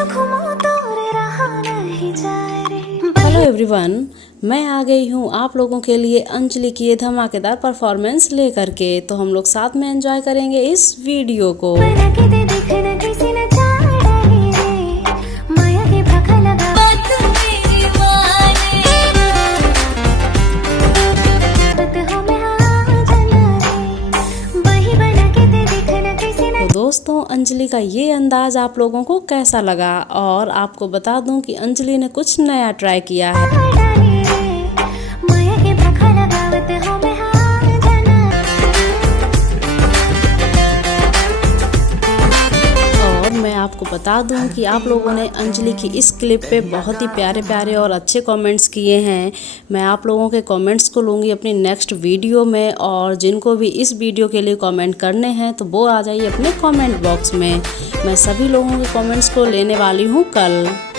Hello everyone, मैं आ गई हूँ आप लोगों के लिए अंजलि की ये धमाकेदार परफॉर्मेंस लेकर के। तो हम लोग साथ में एंजॉय करेंगे इस वीडियो को। दोस्तों, अंजलि का ये अंदाज आप लोगों को कैसा लगा? और आपको बता दूं कि अंजलि ने कुछ नया ट्राई किया है। और मैं आपको बता दूं कि आप लोगों ने अंजलि की इस क्लिप पे बहुत ही प्यारे प्यारे और अच्छे कमेंट्स किए हैं। मैं आप लोगों के कमेंट्स को लूँगी अपनी नेक्स्ट वीडियो में, और जिनको भी इस वीडियो के लिए कमेंट करने हैं तो वो आ जाइए अपने कमेंट बॉक्स में। मैं सभी लोगों के कमेंट्स को लेने वाली हूँ कल।